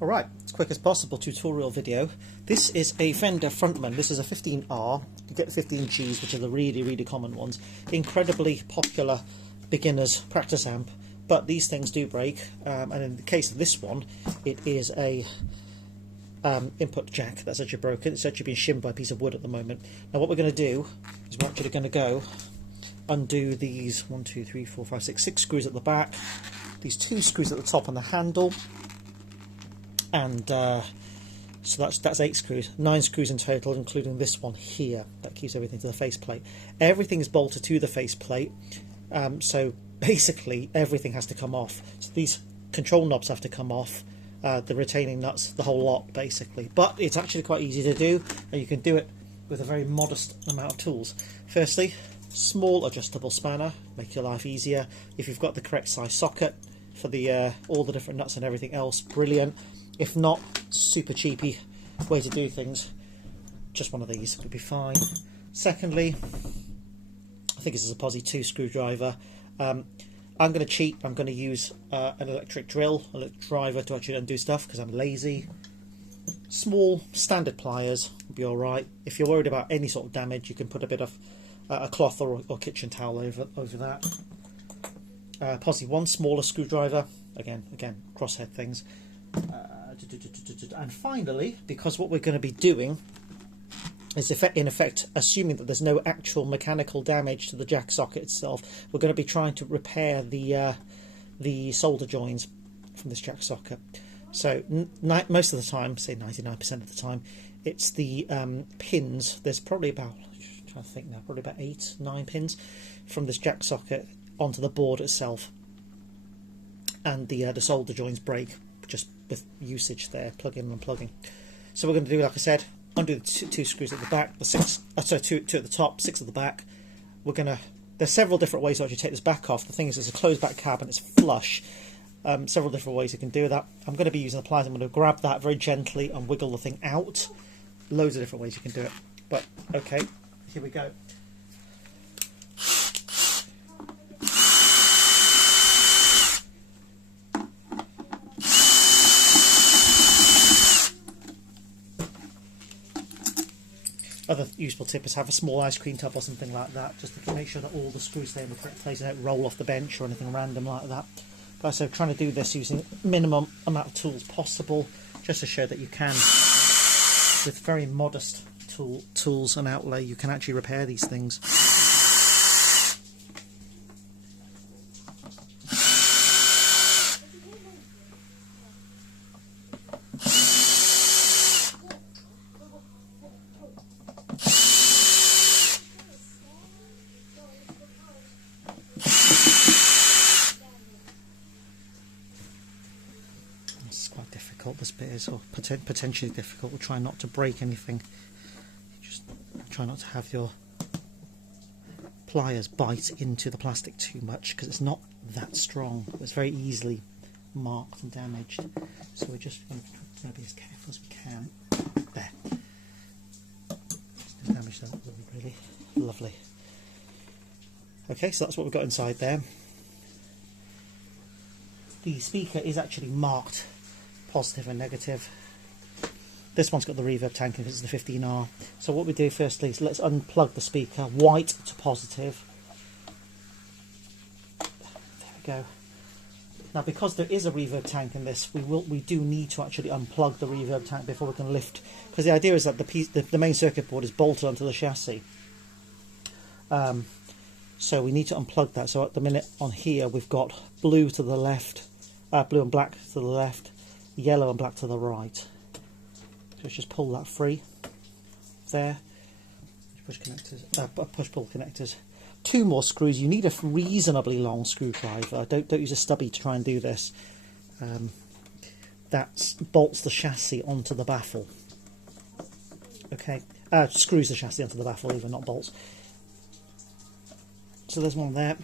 Alright, as quick as possible tutorial video. This is a Fender Frontman. This is a 15R. You get the 15Gs, which are the really common ones. Incredibly popular beginners practice amp, but these things do break. And in the case of this one, it is a input jack that's actually broken. It's actually been shimmed by a piece of wood at the moment. Now what we're going to do is we're actually going to go undo these 6 screws at the back, these 2 screws at the top on the handle, and so that's 8 screws, 9 screws in total, including this one here that keeps everything to the faceplate. Everything is bolted to the faceplate, so basically everything has to come off. So these control knobs have to come off, the retaining nuts, the whole lot basically. But it's actually quite easy to do, and you can do it with a very modest amount of tools. Firstly, small adjustable spanner, make your life easier. If you've got the correct size socket for the all the different nuts and everything else, brilliant. If not, super cheapy way to do things, just one of these would be fine. Secondly, I think this is a Posi 2 screwdriver. I'm going to cheat. I'm going to use an electric driver to actually undo stuff because I'm lazy. Small standard pliers will be alright. If you're worried about any sort of damage, you can put a bit of a cloth or kitchen towel over that. Posi 1 smaller screwdriver, again crosshead things. And finally, because what we're going to be doing is in effect assuming that there's no actual mechanical damage to the jack socket itself, we're going to be trying to repair the solder joins from this jack socket. So most of the time, say 99% of the time, it's the pins. There's probably about, I'm trying to think now, probably about 8, 9 pins from this jack socket onto the board itself, and the solder joins break just with usage there, plugging and unplugging. So we're going to do, like I said, undo the 2 screws at the back, the 2 at the top, 6 at the back. There's several different ways to actually take this back off. The thing is, it's a closed back cab and it's flush. Several different ways you can do that. I'm going to be using the pliers. I'm going to grab that very gently and wiggle the thing out. Loads of different ways you can do it. But okay, here we go. Other useful tip is have a small ice cream tub or something like that, just to make sure that all the screws stay in the correct place and don't roll off the bench or anything random like that. But so trying to do this using minimum amount of tools possible, just to show that you can, with very modest tools and outlay, you can actually repair these things. Quite difficult, this bit is, or potentially difficult. We'll try not to break anything. Just try not to have your pliers bite into the plastic too much, because it's not that strong. It's very easily marked and damaged. So we're just going to be as careful as we can. There. Just don't damage that really. Lovely. Okay, so that's what we've got inside there. The speaker is actually marked positive and negative. This one's got the reverb tank in, it's the 15R. So what we do firstly is let's unplug the speaker, white to positive. There we go. Now because there is a reverb tank in this, we do need to actually unplug the reverb tank before we can lift, because the idea is that the main circuit board is bolted onto the chassis. So we need to unplug that. So at the minute on here we've got blue to the left, blue and black to the left, yellow and black to the right. So let's just pull that free. There. Push connectors, push-pull connectors. 2 more screws. You need a reasonably long screwdriver. Don't use a stubby to try and do this. That bolts the chassis onto the baffle. Okay. Screws the chassis onto the baffle, even not bolts. So there's one there.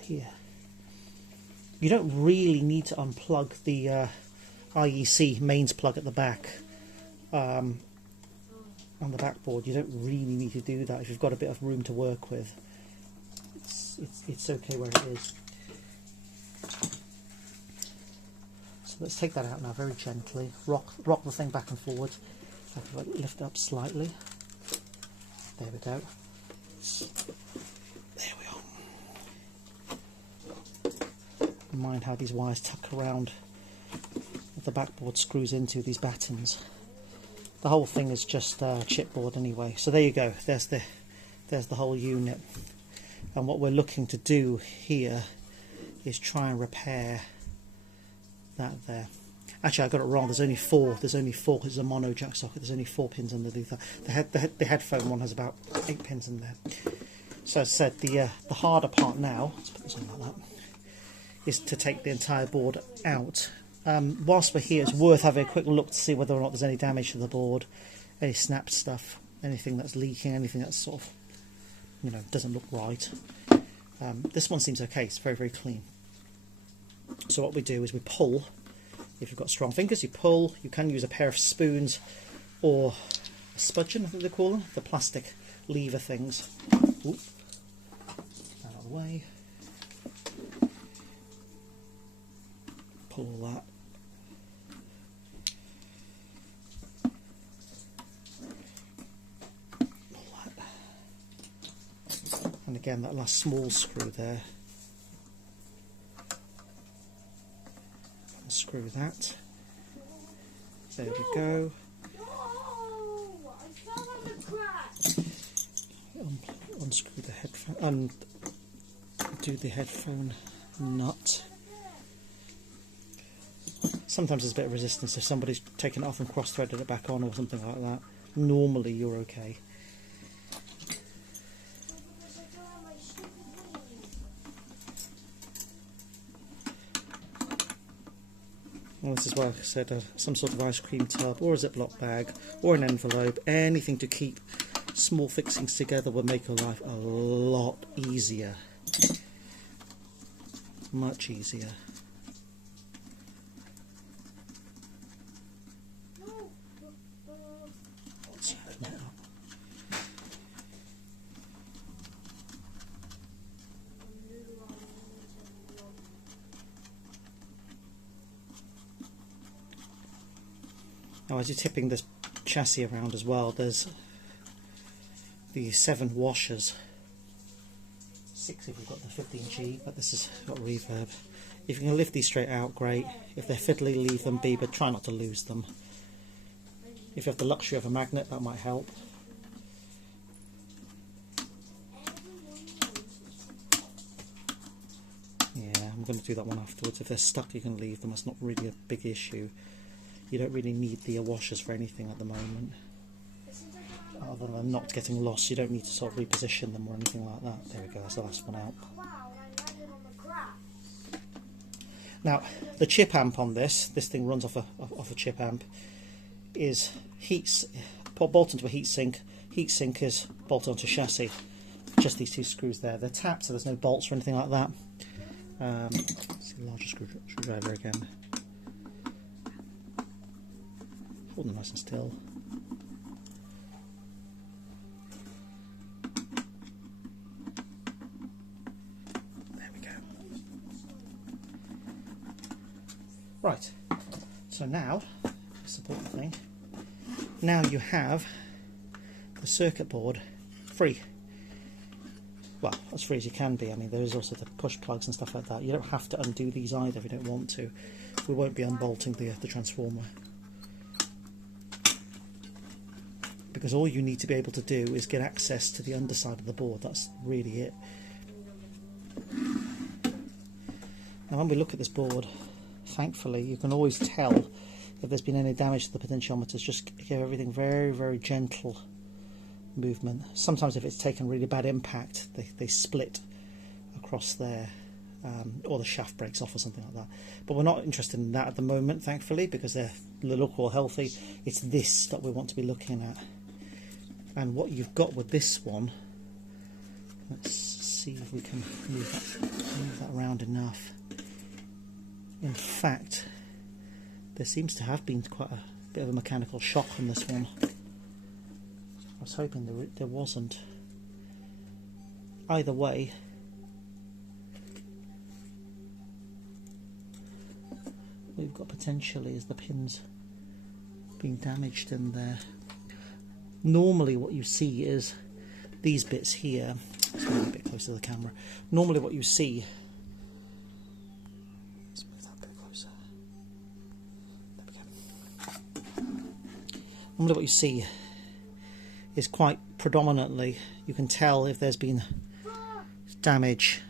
Here. You don't really need to unplug the IEC mains plug at the back on the backboard. You don't really need to do that if you've got a bit of room to work with. it's okay where it is. So let's take that out now very gently. Rock the thing back and forward. So I can lift it up slightly. There we go. There we are. Mind how these wires tuck around the backboard screws into these battens. The whole thing is just chipboard anyway. So there you go. There's the whole unit. And what we're looking to do here is try and repair that there. Actually, I got it wrong. There's only four. There's a mono jack socket. There's only 4 pins underneath that. The headphone one has about 8 pins in there. So as I said, the harder part now, let's put this on like that, is to take the entire board out. Whilst we're here, it's worth having a quick look to see whether or not there's any damage to the board, any snapped stuff, anything that's leaking, anything that's sort of, you know, doesn't look right. This one seems okay. It's very, very clean. So what we do is we pull. If you've got strong fingers, you pull. You can use a pair of spoons or a spudgeon, I think they call them, the plastic lever things. Oop. Out of the way. Pull all that. Pull that. And again, that last small screw there. Unscrew that. There we go. Unscrew the headphone and do the headphone nut. Sometimes there's a bit of resistance if somebody's taken it off and cross-threaded it back on or something like that. Normally you're okay. Well, this is why I said some sort of ice cream tub or a Ziploc bag or an envelope. Anything to keep small fixings together will make your life a lot easier. Much easier. Let's open it up. Now, as you're tipping this chassis around as well, there's the 7 washers. 6 if we've got the 15G, but this has got reverb. If you can lift these straight out, great. If they're fiddly, leave them be, but try not to lose them. If you have the luxury of a magnet, that might help. Yeah, I'm going to do that one afterwards. If they're stuck, you can leave them. That's not really a big issue. You don't really need the washers for anything at the moment. Other than not getting lost, you don't need to sort of reposition them or anything like that. There we go, that's the last one out. Now, the chip amp on this thing runs off a chip amp, is bolted into a heat sink. Heat sink is bolted onto chassis. Just these 2 screws there. They're tapped, so there's no bolts or anything like that. Let's see the larger screwdriver again. Hold them nice and still. There we go. Right, so now, support the thing. Now you have the circuit board free. Well, as free as you can be. I mean, there is also the push plugs and stuff like that. You don't have to undo these either if you don't want to. We won't be unbolting the transformer. Because all you need to be able to do is get access to the underside of the board. That's really it. Now when we look at this board, thankfully you can always tell if there's been any damage to the potentiometers. Just give everything very, very gentle movement. Sometimes if it's taken really bad impact, they split across there, or the shaft breaks off or something like that. But we're not interested in that at the moment, thankfully, because they look all healthy. It's this that we want to be looking at. And what you've got with this one, let's see if we can move that around enough. In fact, there seems to have been quite a bit of a mechanical shock on this one. I was hoping there wasn't. Either way, got potentially is the pins being damaged in there. Normally what you see is these bits here. Let's move a bit closer to the camera. Normally what you see, let's move that a bit closer. There we go. Normally what you see is quite predominantly, you can tell if there's been damage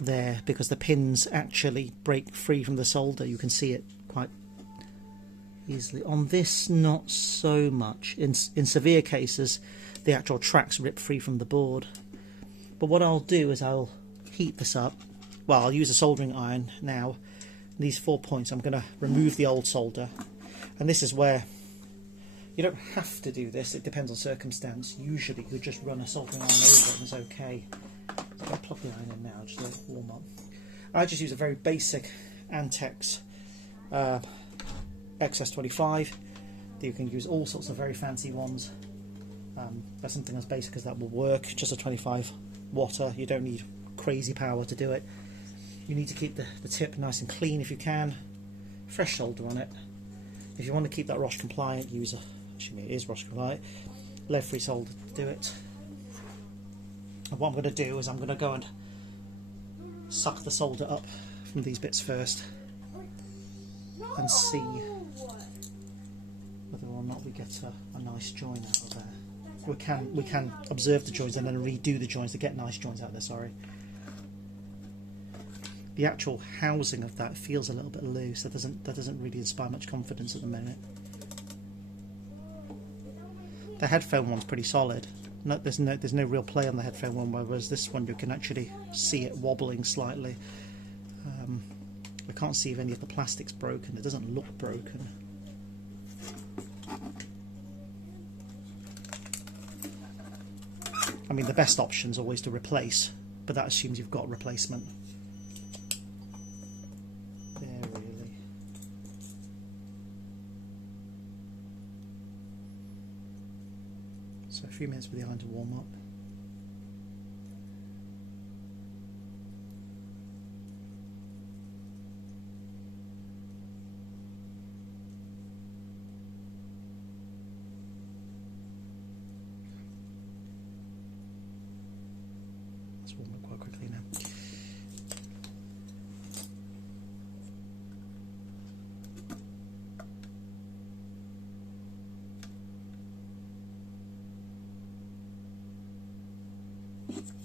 there because the pins actually break free from the solder. You can see it quite easily. On this, not so much. In severe cases, the actual tracks rip free from the board. But what I'll do is I'll heat this up. Well, I'll use a soldering iron now. These 4 points, I'm going to remove the old solder. And this is where you don't have to do this. It depends on circumstance. Usually you just run a soldering iron over it and it's okay. So I'll plug the iron in now, just let it warm up. I just use a very basic Antex XS25. You can use all sorts of very fancy ones. But something as basic as that will work. Just a 25 watter. You don't need crazy power to do it. You need to keep the tip nice and clean if you can. Fresh solder on it. If you want to keep that ROSH compliant, use a, actually it is ROSH compliant, lead-free solder to do it. And what I'm going to do is I'm going to go and suck the solder up from these bits first and see whether or not we get a nice join out of there. We can observe the joins and then redo the joins to get nice joins out there. Sorry. The actual housing of that feels a little bit loose. That doesn't really inspire much confidence at the minute. The headphone one's pretty solid. There's no real play on the headphone one, whereas this one you can actually see it wobbling slightly. I can't see if any of the plastic's broken. It doesn't look broken. I mean, the best option is always to replace, but that assumes you've got a replacement. There, really. So a few minutes for the iron to warm up. It's warm up quite quickly now.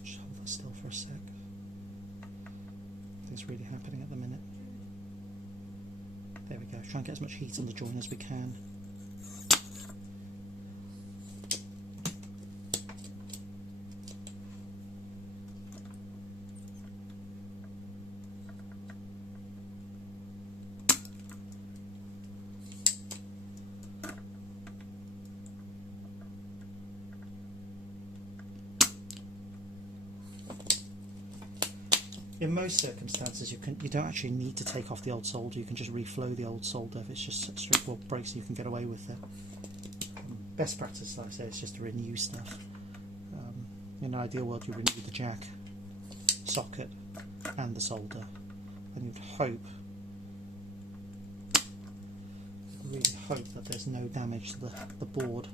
Just hold that still for a sec. Nothing's really happening at the minute. There we go. Try and get as much heat on the joint as we can. In most circumstances, you don't actually need to take off the old solder. You can just reflow the old solder if it's just straightforward breaks. You can get away with it. Best practice, like I say, is just to renew stuff. In an ideal world, you renew the jack, socket, and the solder, and you'd really hope that there's no damage to the board,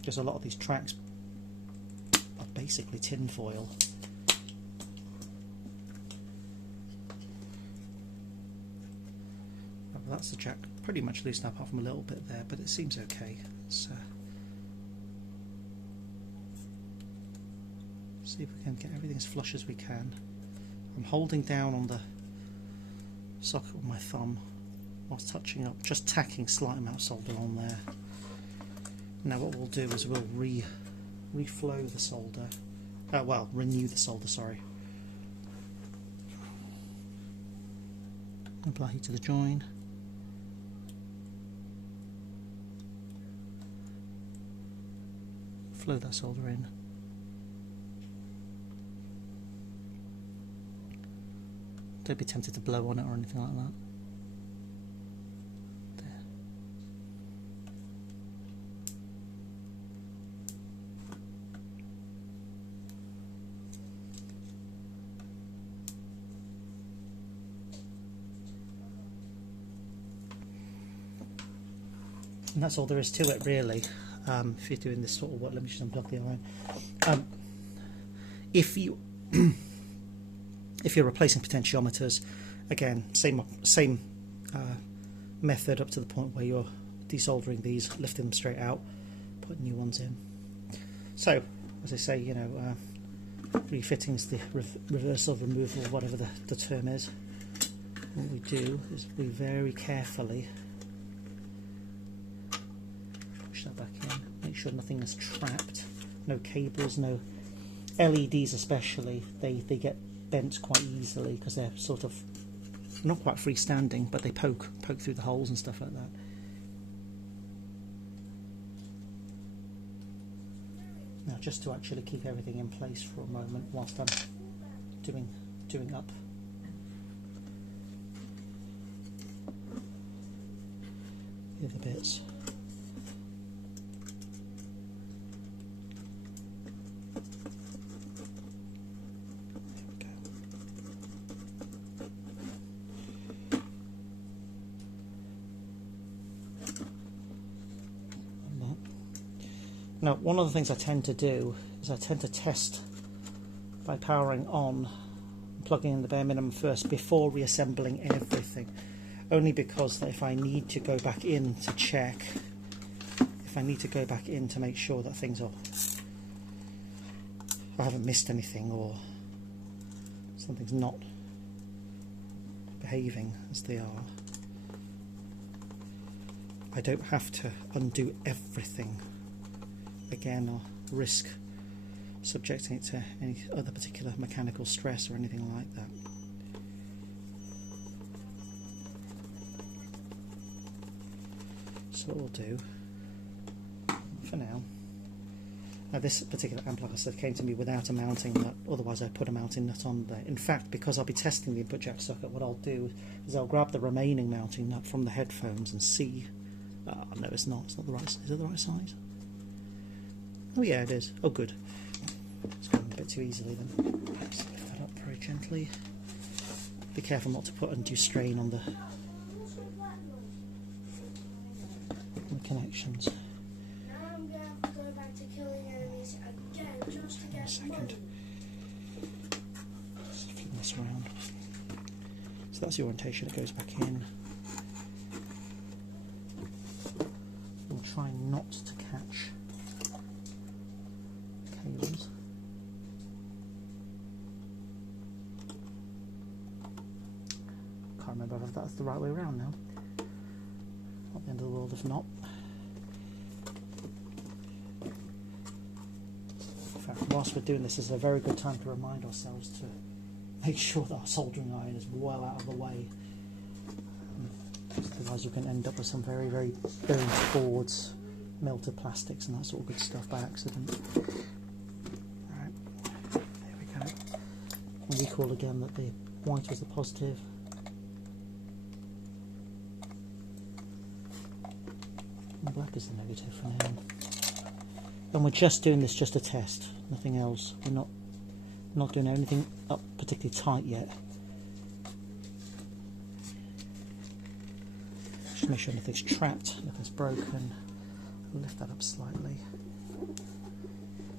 because a lot of these tracks are basically tin foil. That's the jack pretty much loosened up apart from a little bit there, but it seems okay. Let's see if we can get everything as flush as we can. I'm holding down on the socket with my thumb whilst touching up, just tacking slight amount of solder on there. Now what we'll do is we'll reflow the solder, well, renew the solder, sorry. Apply heat to the join. Flow that solder in. Don't be tempted to blow on it or anything like that. There. And that's all there is to it, really. If you're doing this sort of work, let me just unplug the iron. If you if you're replacing potentiometers, again, same method up to the point where you're desoldering these, lifting them straight out, putting new ones in. So, as I say, you know, refitting's the reversal, removal, whatever the term is. What we do is we very carefully push that back in, make sure nothing is trapped, no cables, no LEDs especially, they get bent quite easily because they're sort of not quite freestanding, but they poke through the holes and stuff like that. Now, just to actually keep everything in place for a moment whilst I'm doing up the other bits. There we go. Now, one of the things I tend to do is I tend to test by powering on and plugging in the bare minimum first before reassembling everything. Only because if I need to go back in to check, if I need to go back in to make sure that things are, I haven't missed anything or something's not behaving as they are, I don't have to undo everything again or risk subjecting it to any other particular mechanical stress or anything like that. So what we'll do for now, this particular amp, like I said, came to me without a mounting nut, otherwise I'd put a mounting nut on there. In fact, because I'll be testing the input jack socket, what I'll do is I'll grab the remaining mounting nut from the headphones and see, no it's not the right size. Is it the right size? Oh yeah, it is. Oh good. It's going a bit too easily then. Just lift that up very gently. Be careful not to put undue strain on the connections. Now I'm going to have to go back to killing enemies again just to get money. Just flip this around. So that's the orientation, it goes back in. We'll try not to catch cables. Can't remember if that's the right way around now. Not the end of the world if not. In fact, whilst we're doing this, is a very good time to remind ourselves to make sure that our soldering iron is well out of the way. Otherwise, you can end up with some very, very burnt boards, melted plastics, and that sort of good stuff by accident. Alright, there we go. And recall again that the white was the positive. And black is the negative for now. And we're just doing this just to test, nothing else. We're not doing anything up particularly tight yet. Just make sure nothing's trapped, nothing's broken. Lift that up slightly.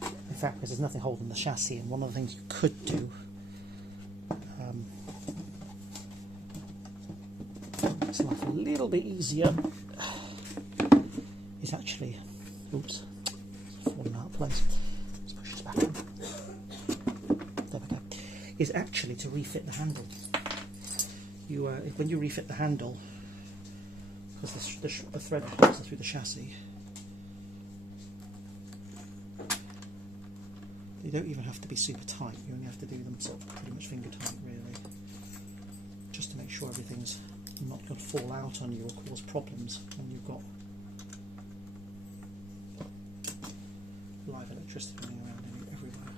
In fact, because there's nothing holding the chassis, and one of the things you could do makes life a little bit easier is actually, oops, it's fallen out of place. Let's push this back in. There we go. Is actually to refit the handle. You when you refit the handle, because the thread passes through the chassis, you don't even have to be super tight. You only have to do them sort of pretty much finger tight, really, just to make sure everything's not going to fall out on you or cause problems when you've got live electricity running around everywhere.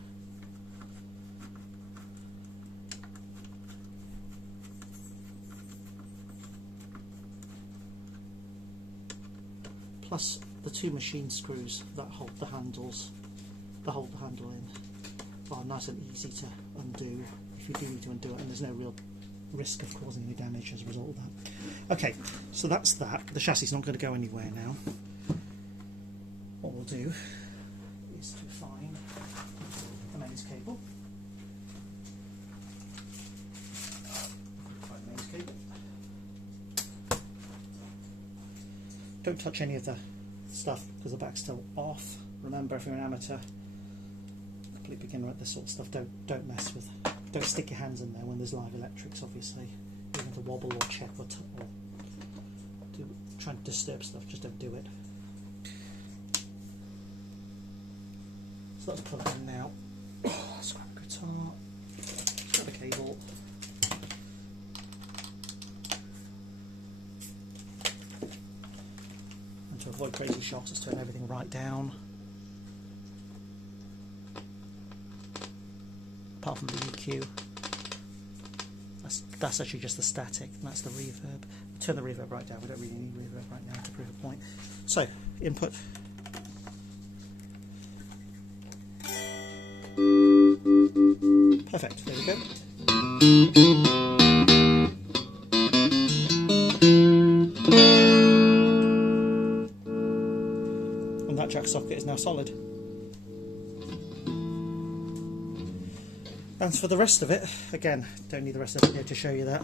Plus the two machine screws that hold the handles, hold the handle in, are nice and easy to undo if you do need to undo it, and there's no real risk of causing any damage as a result of that. Okay, so that's that. The chassis is not going to go anywhere now. do is to find the mains cable. Find the mains cable. Don't touch any of the stuff because the back's still off. Remember, if you're an amateur, complete beginner at this sort of stuff, don't mess with. Don't stick your hands in there when there's live electrics. Obviously, even to wobble or check or try and disturb stuff. Just don't do it. So that's plugged in now. Let's grab a guitar. Let's grab a cable. And to avoid crazy shots, let's turn everything right down. Apart from the EQ. That's actually just the static, and that's the reverb. Turn the reverb right down, we don't really need reverb right now to prove a point. So, input. Perfect, there we go. And that jack socket is now solid. As for the rest of it, again, don't need the rest of the video to show you that.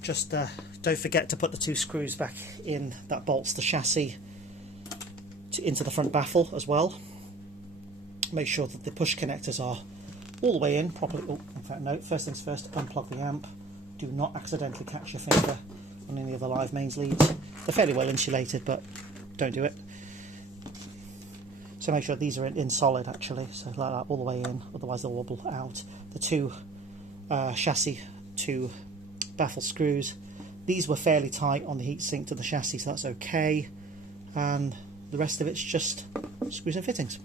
Just don't forget to put the 2 screws back in that bolts the chassis into the front baffle as well. Make sure that the push connectors are all the way in properly. Oh, in fact, no, first things first, unplug the amp. Do not accidentally catch your finger on any of the live mains leads. They're fairly well insulated, but don't do it. So make sure these are in solid actually, so like that all the way in, otherwise they'll wobble out. The 2 chassis 2 baffle screws, these were fairly tight on the heatsink to the chassis, so that's okay. And the rest of it's just screws and fittings.